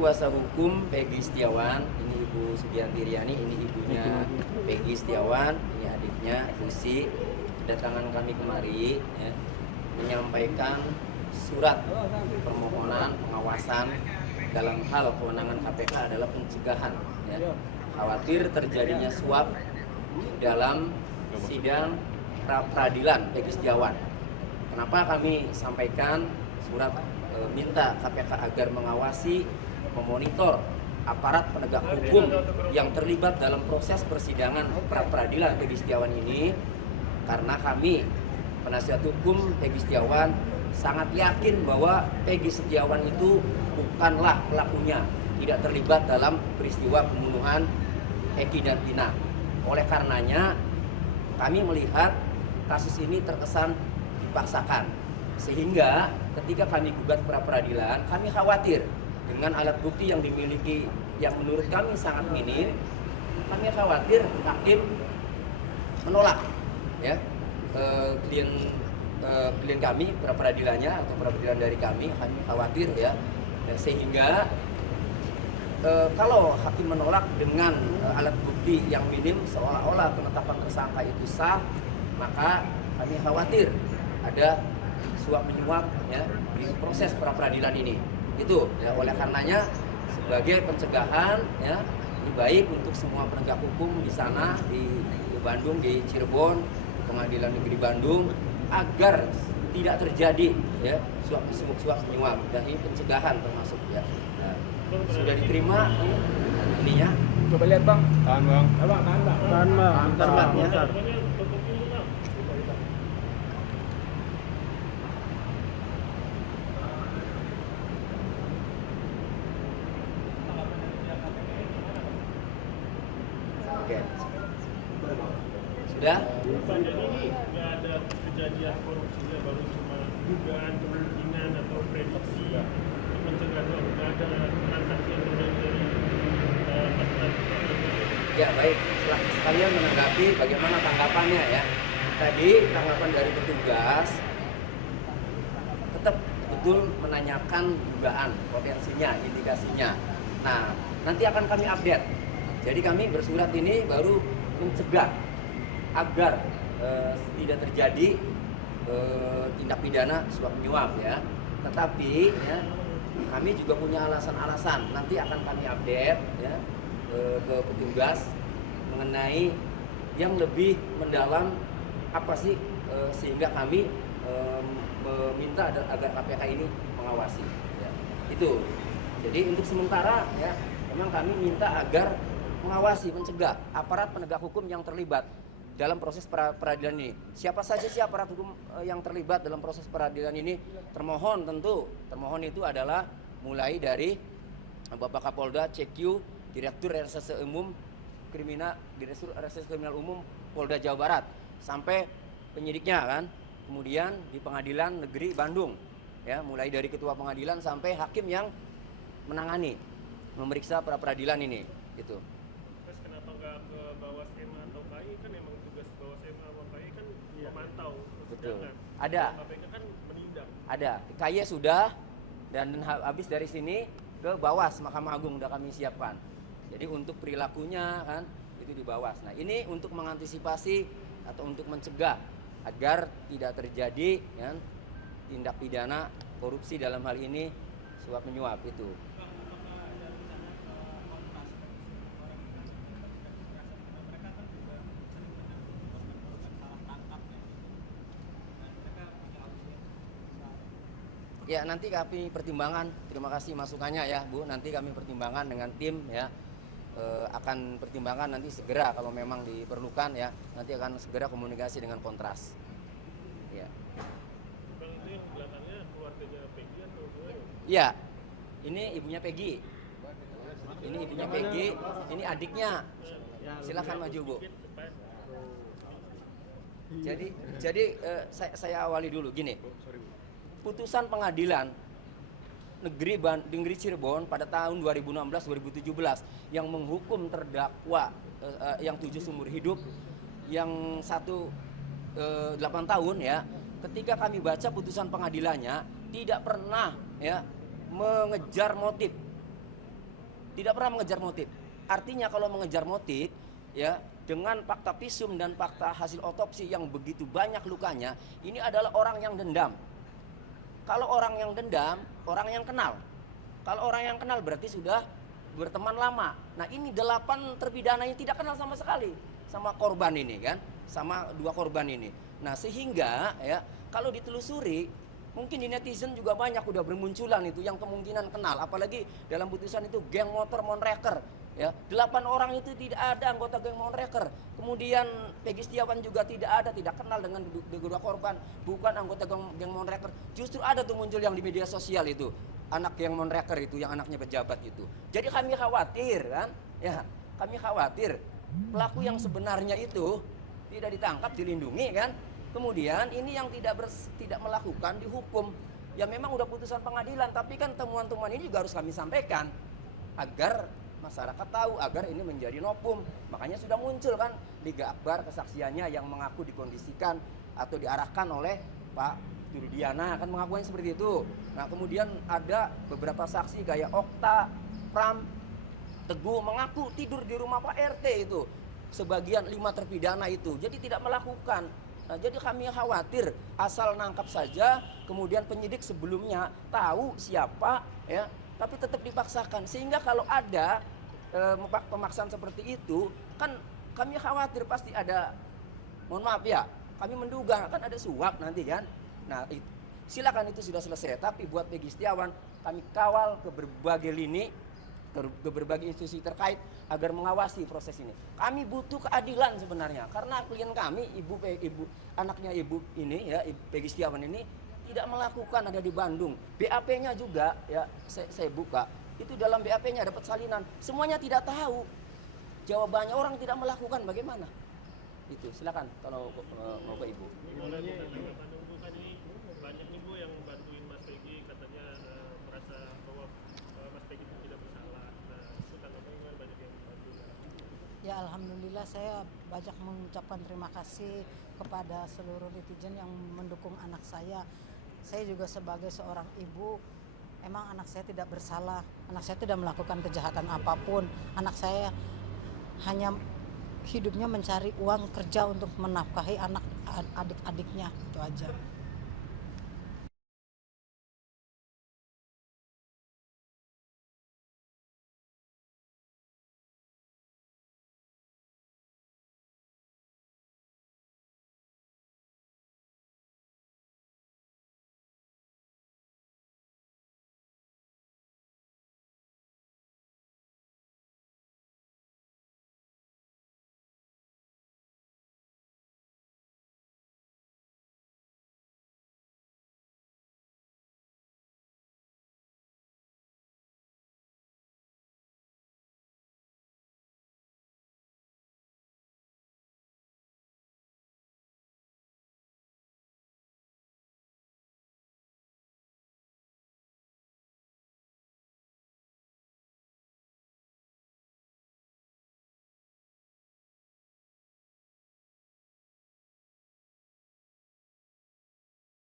kuasa hukum Peggy Setiawan, ini Ibu Sugianti Riani, ini ibunya Peggy Setiawan, ini adiknya Lucy. Kedatangan kami kemari ya, menyampaikan surat permohonan pengawasan dalam hal kewenangan KPK adalah pencegahan ya. Khawatir terjadinya suap dalam sidang pra-peradilan Peggy Setiawan. Kenapa kami sampaikan surat minta KPK agar mengawasi, memonitor aparat penegak hukum yang terlibat dalam proses persidangan pra-peradilan Peggy Setiawan ini? Karena kami, penasihat hukum Peggy Setiawan, sangat yakin bahwa Peggy Setiawan itu bukanlah pelakunya, tidak terlibat dalam peristiwa pembunuhan Eki dan Tina. Oleh karenanya, kami melihat kasus ini terkesan dipaksakan. Sehingga ketika kami gugat pra-peradilan, kami khawatir dengan alat bukti yang dimiliki yang menurut kami sangat minim, kami khawatir hakim menolak ya klien kami, pra-peradilannya atau pra-peradilan dari kami khawatir ya, sehingga kalau hakim menolak dengan alat bukti yang minim seolah-olah penetapan tersangka itu sah, maka kami khawatir ada suap menyuap ya di proses pra-peradilan ini. Itu ya, oleh karenanya sebagai pencegahan ya, ini baik untuk semua penegak hukum di sana di Bandung, di Cirebon, Pengadilan Negeri Bandung, agar tidak terjadi ya suap menyuap, dan ini pencegahan termasuk ya. Nah, sudah diterima ininya. Coba lihat bang. Tahan bang. Tahan bang. Ya. Oke. Sudah? Jadi ini nggak ada kejadian korupsinya, baru cuma dugaan kemungkinan atau prediksi mencegah, nggak ada transaksi yang terjadi dari Ya baik, sekalian menanggapi bagaimana tanggapannya ya. Tadi tanggapan dari petugas tetap betul menanyakan dugaan, potensinya, indikasinya. Nah, nanti akan kami update. Jadi kami bersurat ini baru mencegah agar tidak terjadi tindak pidana suap menyuap ya. Tetapi ya, kami juga punya alasan-alasan. Nanti akan kami update ya ke petugas mengenai yang lebih mendalam apa sih sehingga kami meminta agar KPK ini mengawasi ya. Itu. Jadi untuk sementara ya memang kami minta agar mengawasi, mencegah aparat penegak hukum yang terlibat dalam proses peradilan ini. Siapa saja sih aparat hukum yang terlibat dalam proses peradilan ini? Termohon tentu. Termohon itu adalah mulai dari Bapak Kapolda, CQ, Direktur Reserse Umum Kriminal, Direktur Reserse Kriminal Umum Polda Jawa Barat, sampai penyidiknya kan. Kemudian di Pengadilan Negeri Bandung, ya, mulai dari ketua pengadilan sampai hakim yang menangani, memeriksa pra-peradilan ini, gitu. Terus kenapa nggak ke bawah SEMA atau KI? Kan emang tugas bawah SEMA atau KI kan memantau persidangan. Ada. KPK kan menindak. Ada. KY sudah, dan habis dari sini ke Bawas Mahkamah Agung udah kami siapkan. Jadi untuk perilakunya kan itu di Bawas. Nah ini untuk mengantisipasi atau untuk mencegah agar tidak terjadi kan tindak pidana korupsi, dalam hal ini suap menyuap itu. Ya nanti kami pertimbangkan, terima kasih masukannya ya Bu, nanti kami pertimbangkan dengan tim ya, akan pertimbangkan nanti segera kalau memang diperlukan ya, nanti akan segera komunikasi dengan Kontras. Ya. Bang, itu yang belakangnya keluarganya Peggy atau gimana? Iya, ini ibunya Peggy. Ini ibunya Peggy, ini adiknya. Silakan maju Bu. Jadi saya awali dulu gini. Putusan pengadilan negeri Cirebon pada tahun 2016-2017 yang menghukum terdakwa yang 7 seumur hidup, yang 8 tahun ya. Ketika kami baca putusan pengadilannya tidak pernah ya mengejar motif, Tidak pernah mengejar motif. Artinya kalau mengejar motif, ya, dengan fakta visum dan fakta hasil otopsi yang begitu banyak lukanya, ini adalah orang yang dendam. Kalau orang yang dendam, orang yang kenal. Kalau orang yang kenal berarti sudah berteman lama. Nah, ini 8 terpidana yang tidak kenal sama sekali sama korban ini kan, sama 2 korban ini. Nah, sehingga ya kalau ditelusuri, mungkin di netizen juga banyak udah bermunculan itu yang kemungkinan kenal, apalagi dalam putusan itu geng motor Monreker. Ya, 8 orang itu tidak ada anggota geng Monreker. Kemudian Peggy Setiawan juga tidak kenal dengan kedua korban, bukan anggota geng Monreker. Justru ada tuh muncul yang di media sosial itu, anak geng Monreker itu, yang anaknya pejabat itu. Jadi kami khawatir kan, ya, kami khawatir pelaku yang sebenarnya itu tidak ditangkap, dilindungi kan. Kemudian ini yang tidak melakukan dihukum. Ya memang udah putusan pengadilan, tapi kan temuan-temuan ini juga harus kami sampaikan agar masyarakat tahu, agar ini menjadi novum. Makanya sudah muncul kan Liga Akbar kesaksiannya yang mengaku dikondisikan atau diarahkan oleh Pak Turdiana, kan mengakukan seperti itu. Nah, kemudian ada beberapa saksi kayak Okta, Pram, Teguh mengaku tidur di rumah Pak RT itu. Sebagian 5 terpidana itu. Jadi tidak melakukan. Nah, jadi kami khawatir asal nangkap saja, kemudian penyidik sebelumnya tahu siapa, ya, tapi tetap dipaksakan. Sehingga kalau ada pemaksaan seperti itu, kan kami khawatir pasti ada, mohon maaf ya, kami menduga kan ada suap nanti kan. Nah, silakan itu sudah selesai. Tapi buat Peggy Setiawan, kami kawal ke berbagai lini, ke berbagai institusi terkait agar mengawasi proses ini. Kami butuh keadilan sebenarnya, karena klien kami, anaknya ibu ini ya, Peggy Setiawan ini tidak melakukan, ada di Bandung. BAP-nya juga ya, saya buka, itu dalam BAP-nya dapat salinan. Semuanya tidak tahu. Jawabannya orang tidak melakukan, bagaimana? Itu silakan kalau mau ke Ibu. Gimana Bu, kan ini banyak nih Bu yang bantuin Mas Peggy, katanya merasa bahwa Mas Peggy itu tidak bersalah. Nah, itu tanggapannya banyak yang bantu. Ya, alhamdulillah saya banyak mengucapkan terima kasih kepada seluruh netizen yang mendukung anak saya. Saya juga sebagai seorang ibu, emang anak saya tidak bersalah. Anak saya tidak melakukan kejahatan apapun. Anak saya hanya hidupnya mencari uang kerja untuk menafkahi adik-adiknya, itu aja.